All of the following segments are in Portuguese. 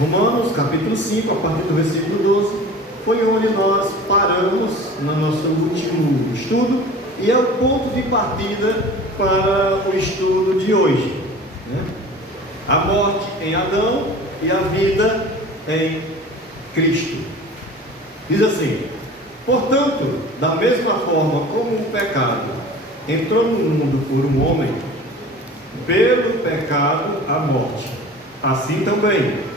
Romanos capítulo 5, a partir do versículo 12, foi onde nós paramos no nosso último estudo e é o ponto de partida para o estudo de hoje, né? A morte em Adão e a vida em Cristo. Diz assim: portanto, da mesma forma como o pecado entrou no mundo por um homem, pelo pecado a morte, assim também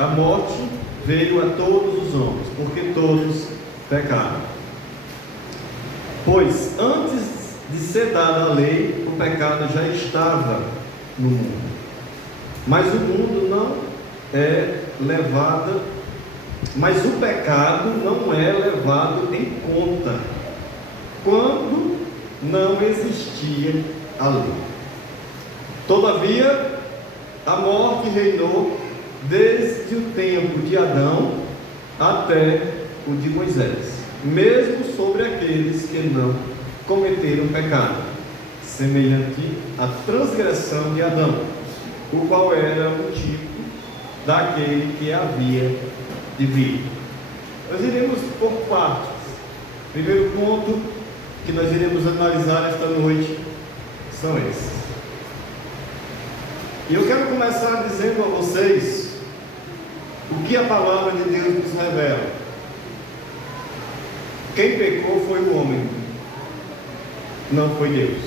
a morte veio a todos os homens, porque todos pecaram. Pois antes de ser dada a lei, o pecado já estava no mundo, mas o mundo não é levado, mas o pecado não é levado em conta quando não existia a lei. Todavia, a morte reinou desde o tempo de Adão até o de Moisés, mesmo sobre aqueles que não cometeram pecado, semelhante à transgressão de Adão, o qual era o tipo daquele que havia de vir. Nós iremos por partes. Primeiro ponto que nós iremos analisar esta noite são esses. E eu quero começar dizendo a vocês o que a palavra de Deus nos revela. Quem pecou foi o homem, não foi Deus.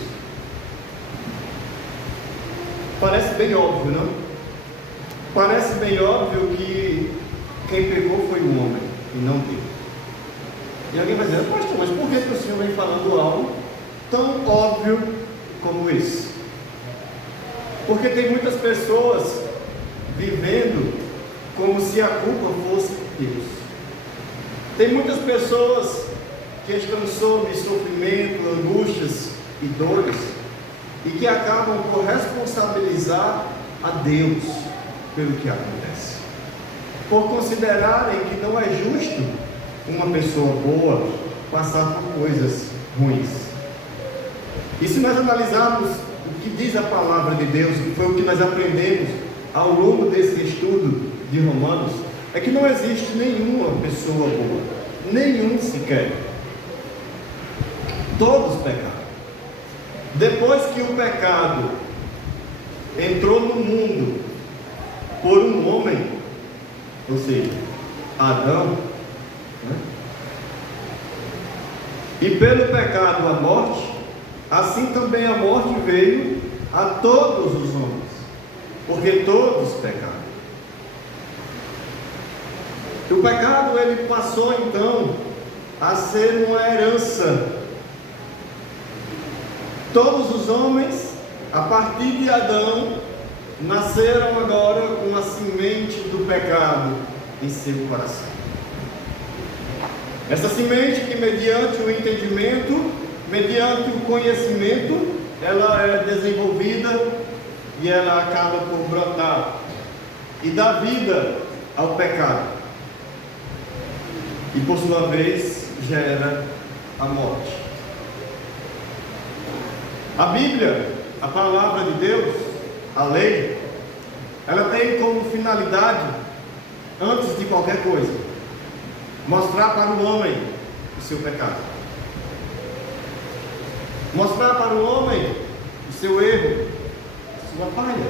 Parece bem óbvio, não? Parece bem óbvio que quem pecou foi o homem e não Deus. E alguém vai dizer: pastor, mas por que o senhor vem falando algo tão óbvio como esse? Porque tem muitas pessoas vivendo como se a culpa fosse de Deus. Tem muitas pessoas que estão sob sofrimento, angústias e dores e que acabam por responsabilizar a Deus pelo que acontece, por considerarem que não é justo uma pessoa boa passar por coisas ruins. E se nós analisarmos o que diz a palavra de Deus, que foi o que nós aprendemos ao longo desse estudo de Romanos, é que não existe nenhuma pessoa boa, nenhum sequer. Todos pecaram. Depois que o pecado entrou no mundo por um homem, ou seja, Adão, né? E pelo pecado a morte, assim também a morte veio a todos os homens, porque todos pecaram. O pecado, ele passou então a ser uma herança. Todos os homens, a partir de Adão, nasceram agora com a semente do pecado em seu coração. Essa semente que, mediante o entendimento, mediante o conhecimento, ela é desenvolvida e ela acaba por brotar e dá vida ao pecado. E por sua vez gera a morte. A Bíblia, a palavra de Deus, a lei, ela tem como finalidade, antes de qualquer coisa, mostrar para o homem o seu pecado, mostrar para o homem o seu erro, a sua falha.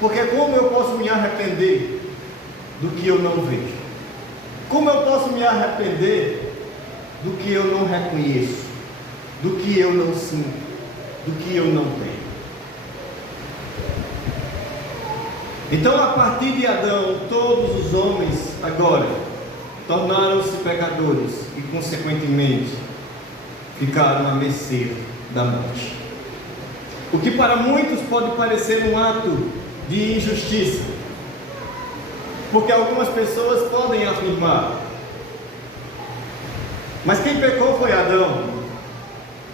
Porque como eu posso me arrepender do que eu não vejo? Como eu posso me arrepender do que eu não reconheço, do que eu não sinto, do que eu não tenho? Então, a partir de Adão, todos os homens agora tornaram-se pecadores e, consequentemente, ficaram à mercê da morte. O que para muitos pode parecer um ato de injustiça, porque algumas pessoas podem afirmar: mas quem pecou foi Adão,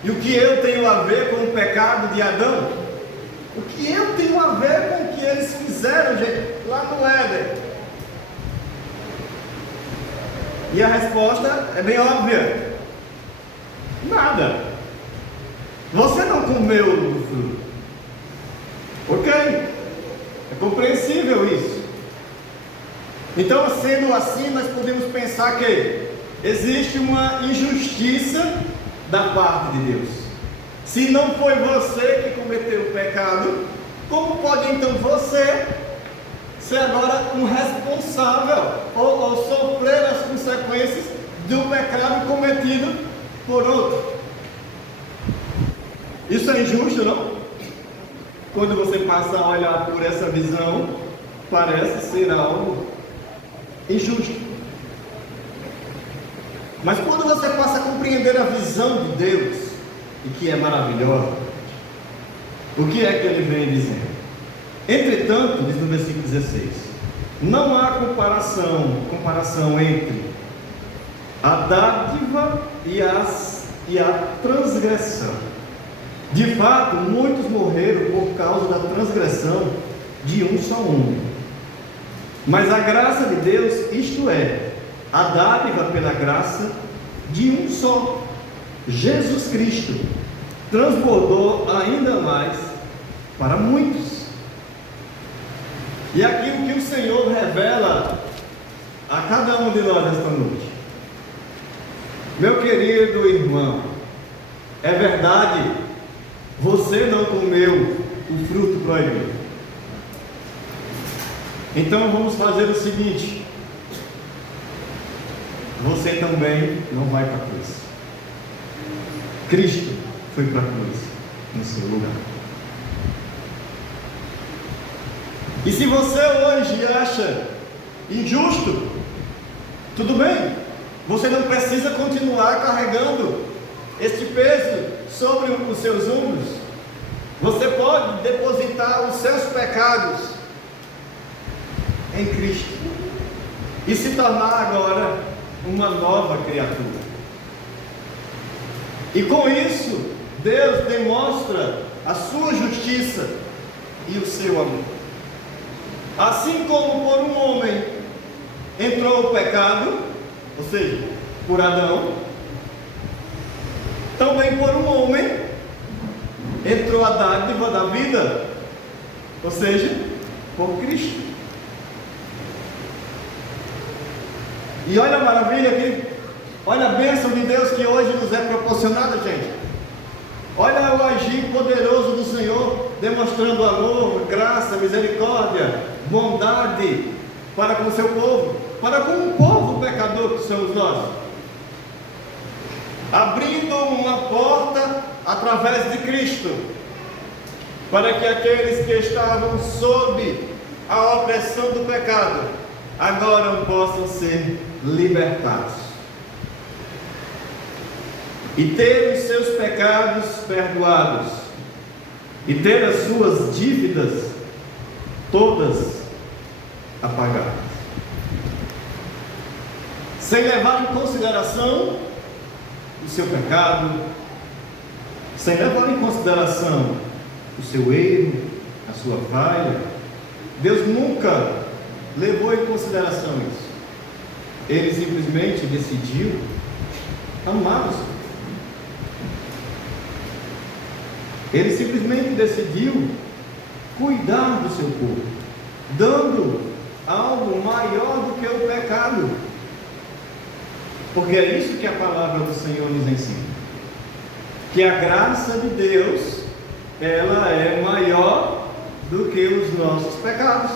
e o que eu tenho a ver com o pecado de Adão? O que eu tenho a ver com o que eles fizeram, gente, lá no Éden? E a resposta é bem óbvia: nada. Você não comeu do fruto, ok? É compreensível isso. Então, sendo assim, nós podemos pensar que existe uma injustiça da parte de Deus. Se não foi você que cometeu o pecado, como pode então você ser agora um responsável ou sofrer as consequências do pecado cometido por outro? Isso é injusto, não? Quando você passa a olhar por essa visão, parece ser algo injusto. Mas quando você passa a compreender a visão de Deus, e que é maravilhosa, o que é que ele vem dizendo? Entretanto, diz no versículo 16, não há comparação entre a dádiva e a transgressão. De fato, muitos morreram por causa da transgressão de um só homem. Mas a graça de Deus, isto é, a dádiva pela graça de um só, Jesus Cristo, transbordou ainda mais para muitos. E aqui o que o Senhor revela a cada um de nós esta noite. Meu querido irmão, é verdade, você não comeu o fruto proibido. Então vamos fazer o seguinte: você também não vai para a cruz. Cristo foi para a cruz no seu lugar. E se você hoje acha injusto, tudo bem, você não precisa continuar carregando este peso sobre os seus ombros. Você pode depositar os seus pecados em Cristo e se tornar agora uma nova criatura. E com isso, Deus demonstra a sua justiça e o seu amor. Assim como por um homem entrou o pecado, ou seja, por Adão, também por um homem entrou a dádiva da vida, ou seja, por Cristo. E olha a maravilha aqui, olha a bênção de Deus que hoje nos é proporcionada, gente. Olha o agir poderoso do Senhor, demonstrando amor, graça, misericórdia, bondade para com o seu povo, para com o povo pecador que somos nós, abrindo uma porta através de Cristo, para que aqueles que estavam sob a opressão do pecado agora possam ser libertados e ter os seus pecados perdoados e ter as suas dívidas todas apagadas, sem levar em consideração o seu pecado, sem levar em consideração o seu erro, a sua falha. Deus nunca levou em consideração isso. Ele simplesmente decidiu amar o seu povo. Ele simplesmente decidiu cuidar do seu povo, dando algo maior do que o pecado. Porque é isso que a palavra do Senhor nos ensina, que a graça de Deus, ela é maior do que os nossos pecados.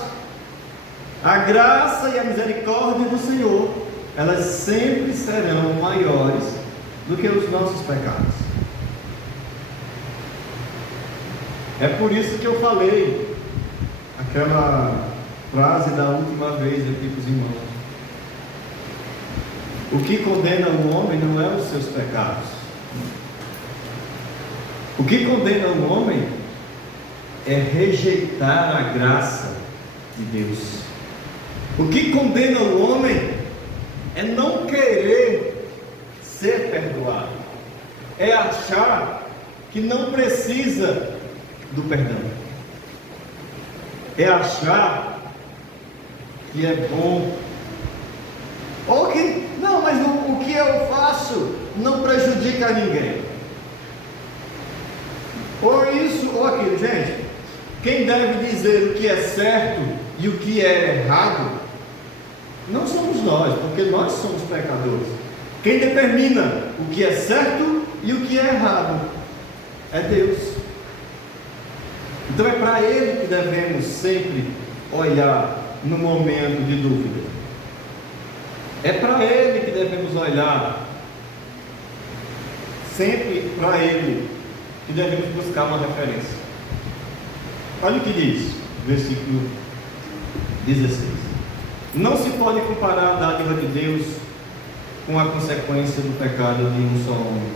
A graça e a misericórdia do Senhor, elas sempre serão maiores do que os nossos pecados. É por isso que eu falei aquela frase da última vez aqui para os irmãos. O que condena o homem não é os seus pecados. O que condena o homem é rejeitar a graça de Deus. O que condena o homem é não querer ser perdoado, é achar que não precisa do perdão, é achar que é bom, ou que, não, mas o que eu faço não prejudica ninguém, ou isso ou aquilo. Gente, quem deve dizer o que é certo e o que é errado, não somos nós, porque nós somos pecadores. Quem determina o que é certo e o que é errado é Deus. Então é para Ele que devemos sempre olhar no momento de dúvida. É para Ele que devemos olhar, sempre para Ele que devemos buscar uma referência. Olha o que diz, versículo 16: não se pode comparar a dádiva de Deus com a consequência do pecado de um só homem.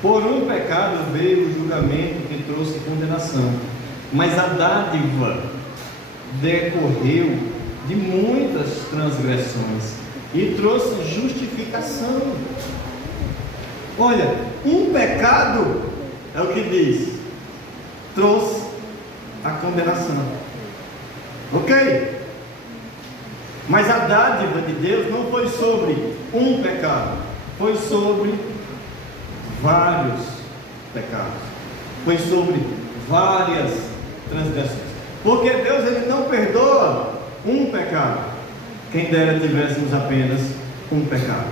Por um pecado veio o julgamento que trouxe condenação, mas a dádiva decorreu de muitas transgressões e trouxe justificação. Olha, um pecado, é o que diz, trouxe a condenação. Ok? Mas a dádiva de Deus não foi sobre um pecado, foi sobre vários pecados, foi sobre várias transgressões. Porque Deus, Ele não perdoa um pecado. Quem dera tivéssemos apenas um pecado.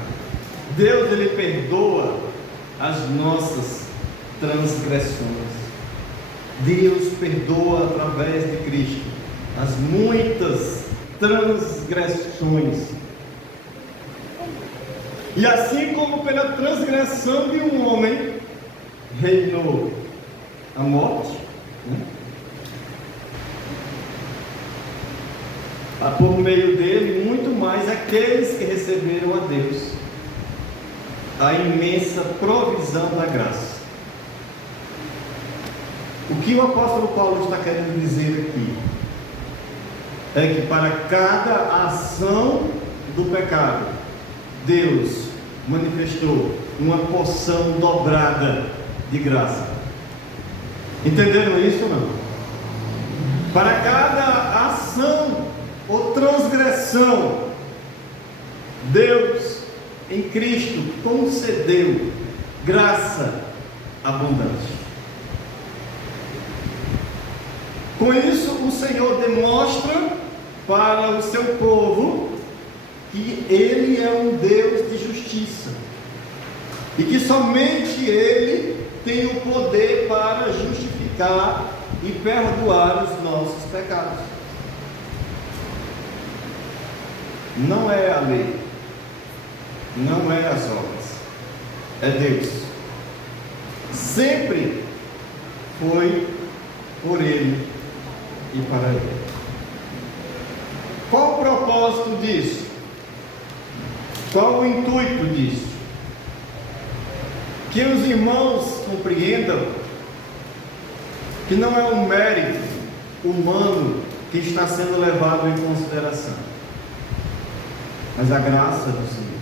Deus, Ele perdoa as nossas transgressões. Deus perdoa através de Cristo as muitas transgressões. E assim como pela transgressão de um homem reinou a morte, por meio dele, muito mais aqueles que receberam a Deus a imensa provisão da graça. O que o apóstolo Paulo está querendo dizer aqui é que para cada ação do pecado, Deus manifestou uma porção dobrada de graça. Entenderam isso ou não? Para cada ação ou transgressão, Deus em Cristo concedeu graça abundante. Com isso, o Senhor demonstra para o seu povo que Ele é um Deus de justiça e que somente Ele tem o poder para justificar e perdoar os nossos pecados. Não é a lei, não é as obras, é Deus. Sempre foi por Ele e para Ele. Qual o propósito disso? Qual o intuito disso? Que os irmãos compreendam que não é um mérito humano que está sendo levado em consideração, mas a graça do Senhor.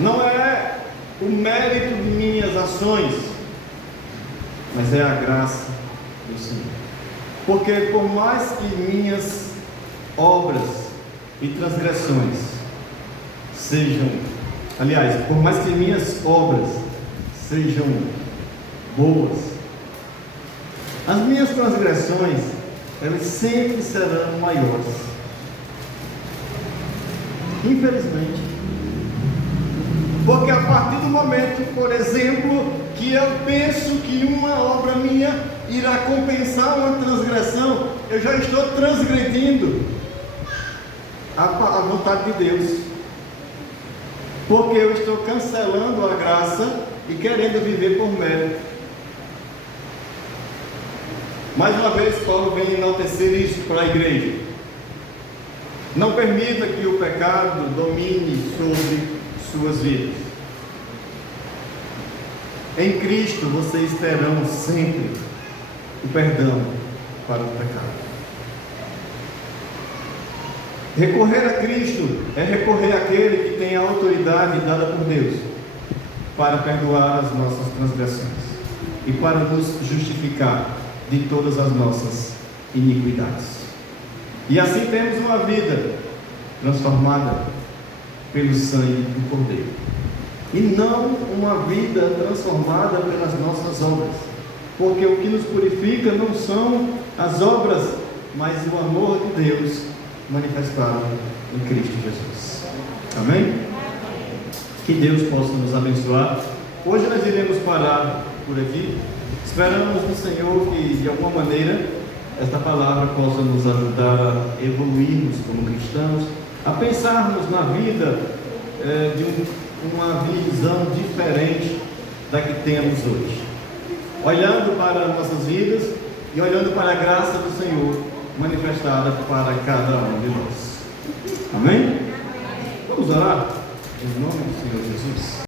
Não é o mérito de minhas ações, mas é a graça do Senhor. Porque por mais que minhas obras e transgressões sejam, aliás, por mais que minhas obras sejam boas, as minhas transgressões, elas sempre serão maiores. Infelizmente. Porque a partir do momento, por exemplo, que eu penso que uma obra minha irá compensar uma transgressão, eu já estou transgredindo a vontade de Deus, porque eu estou cancelando a graça e querendo viver por mérito. Mais uma vez, Paulo vem enaltecer isso para a igreja. Não permita que o pecado domine sobre suas vidas. Em Cristo vocês terão sempre o perdão para o pecado. Recorrer a Cristo é recorrer àquele que tem a autoridade dada por Deus para perdoar as nossas transgressões e para nos justificar de todas as nossas iniquidades. E assim temos uma vida transformada pelo sangue do Cordeiro, e não uma vida transformada pelas nossas obras, porque o que nos purifica não são as obras, mas o amor de Deus manifestado em Cristo Jesus. Amém? Que Deus possa nos abençoar. Hoje nós iremos parar por aqui. Esperamos no Senhor que de alguma maneira esta palavra possa nos ajudar a evoluirmos como cristãos, a pensarmos na vida de uma visão diferente da que temos hoje, olhando para nossas vidas e olhando para a graça do Senhor manifestada para cada um de nós. Amém? Vamos orar em nome do Senhor Jesus.